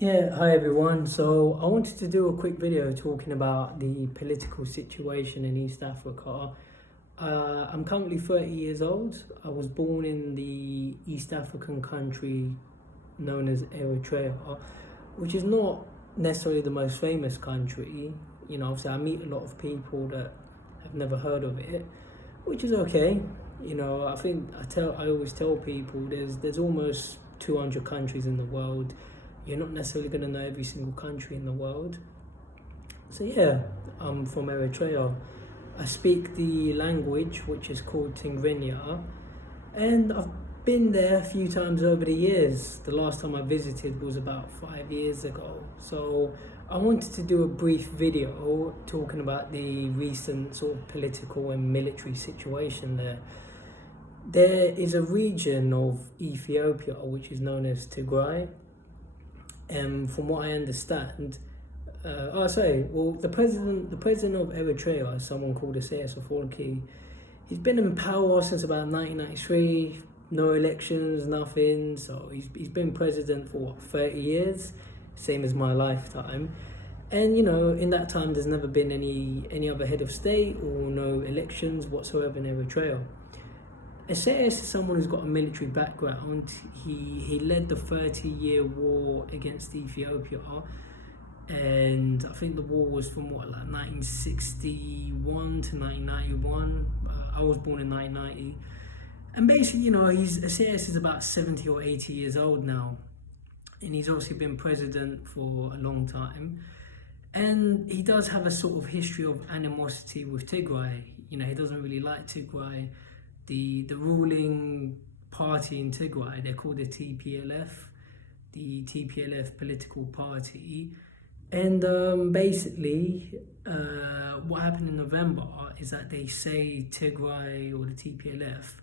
Yeah, hi everyone. So I wanted to do a quick video talking about the political situation in East Africa. I'm currently 30 years old. I was born in the East African country known as Eritrea, which is not necessarily the most famous country. Obviously I meet a lot of people that have never heard of it, which is okay. I always tell people there's almost 200 countries in the world. You're not necessarily going to know every single country in the world. So yeah, I'm from Eritrea. I speak the language which is called Tigrinya, and I've been there a few times over the years. The last time I visited was about 5 years ago. So I wanted to do a brief video talking about the recent sort of political and military situation there. There is a region of Ethiopia which is known as Tigray, and from what I understand, the president of Eritrea is someone called Isaias Afewerki. He's been in power since about 1993. No elections, nothing. So he's been president for what, 30 years, same as my lifetime. And in that time, there's never been any other head of state or no elections whatsoever in Eritrea. Isaias is someone who's got a military background. He led the 30-year war against Ethiopia, and I think the war was from 1961 to 1991. I was born in 1990, and basically, Isaias is about 70 or 80 years old now, and he's obviously been president for a long time. And he does have a sort of history of animosity with Tigray. He doesn't really like Tigray. The ruling party in Tigray, they're called the TPLF political party. And basically, what happened in November is that they say Tigray or the TPLF,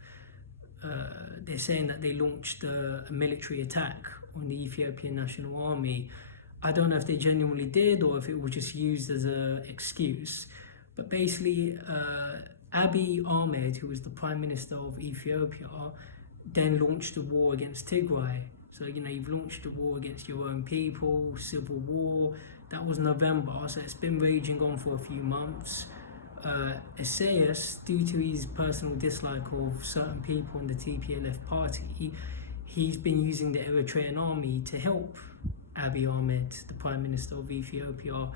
they're saying that they launched a military attack on the Ethiopian National Army. I don't know if they genuinely did or if it was just used as an excuse. But basically, Abiy Ahmed, who was the Prime Minister of Ethiopia, then launched a war against Tigray. So, you've launched a war against your own people, civil war. That was November, so it's been raging on for a few months. Isaias, due to his personal dislike of certain people in the TPLF party, he's been using the Eritrean army to help Abiy Ahmed, the Prime Minister of Ethiopia.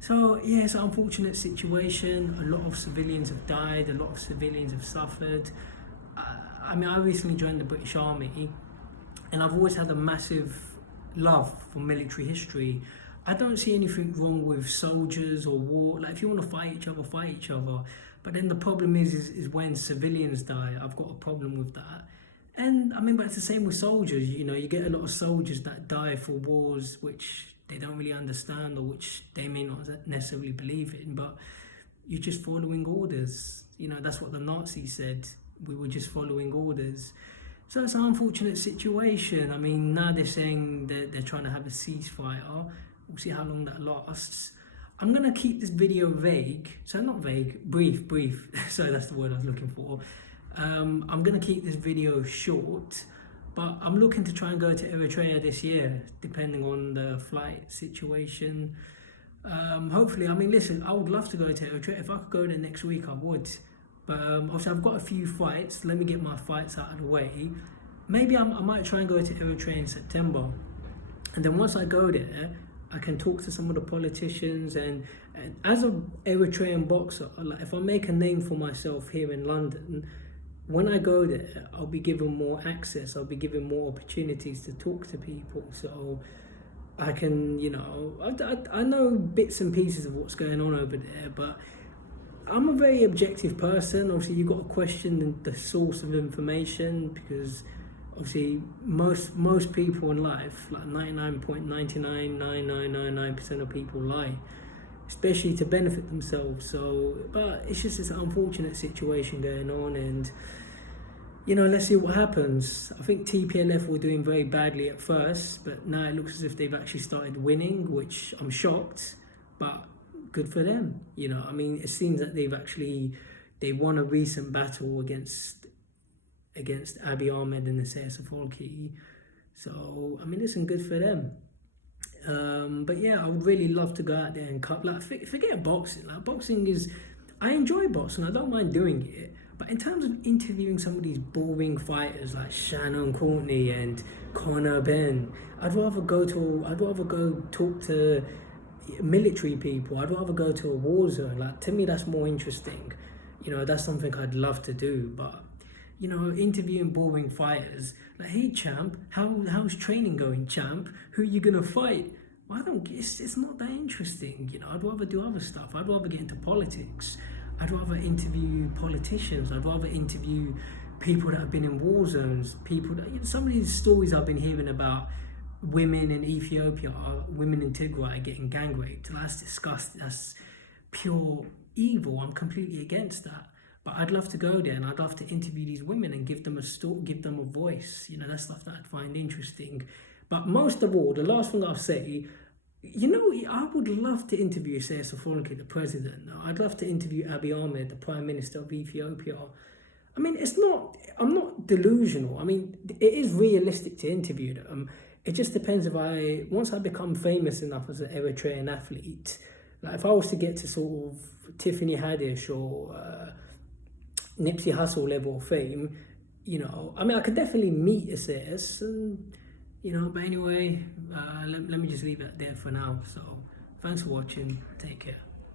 So yeah, it's an unfortunate situation. A lot of civilians have died, a lot of civilians have suffered. I recently joined the British Army, and I've always had a massive love for military history. I don't see anything wrong with soldiers or war. Like, if you want to fight each other, fight each other. But then the problem is when civilians die. I've got a problem with that. And but it's the same with soldiers. You get a lot of soldiers that die for wars which they don't really understand or which they may not necessarily believe in, but you're just following orders. That's what the Nazis said. We were just following orders. So it's an unfortunate situation. Now they're saying that they're trying to have a ceasefire. We'll see how long that lasts. I'm going to keep this video vague. So not vague, brief. So that's the word I was looking for. I'm going to keep this video short. But I'm looking to try and go to Eritrea this year, depending on the flight situation. Hopefully, listen, I would love to go to Eritrea. If I could go there next week, I would. But also, I've got a few fights. Let me get my fights out of the way. Maybe I might try and go to Eritrea in September. And then once I go there, I can talk to some of the politicians. And as an Eritrean boxer, if I make a name for myself here in London, when I go there, I'll be given more access. I'll be given more opportunities to talk to people. So I can, I know bits and pieces of what's going on over there, but I'm a very objective person. Obviously, you've got to question the source of information, because obviously most people in life, like 99.99999% of people lie, especially to benefit themselves. So, but it's just this unfortunate situation going on, and let's see what happens. I think TPLF were doing very badly at first, but now it looks as if they've actually started winning, which I'm shocked, but good for them. It seems that they won a recent battle against Abiy Ahmed and Isaias Afewerki. So listen, good for them. But yeah, I would really love to go out there and cut. Like, forget boxing. Like, boxing is, I enjoy boxing. I don't mind doing it. But in terms of interviewing some of these boring fighters like Shannon Courtney and Conor Ben, I'd rather go talk to military people. I'd rather go to a war zone. Like, to me, that's more interesting. You know, that's something I'd love to do. But you know, interviewing boring fighters, like, hey champ, how's training going, champ? Who are you gonna fight? Well, I don't. It's not that interesting. You know, I'd rather do other stuff. I'd rather get into politics. I'd rather interview politicians. I'd rather interview people that have been in war zones. People that, you know, some of these stories I've been hearing about women in Ethiopia, women in Tigray getting gang raped. That's disgusting. That's pure evil. I'm completely against that. But I'd love to go there and I'd love to interview these women and give them a story, give them a voice. You know, that's stuff that I'd find interesting. But most of all, the last thing I'll say, you know, I would love to interview Isaias Afewerki, the president. I'd love to interview Abiy Ahmed, the Prime Minister of Ethiopia. I mean, I'm not delusional. I mean, it is realistic to interview them. It just depends once I become famous enough as an Eritrean athlete, like if I was to get to sort of Tiffany Haddish or Nipsey Hussle level of fame, you know, I mean, I could definitely meet Isaias, and you know, but anyway, let me just leave it there for now. So thanks for watching. Take care.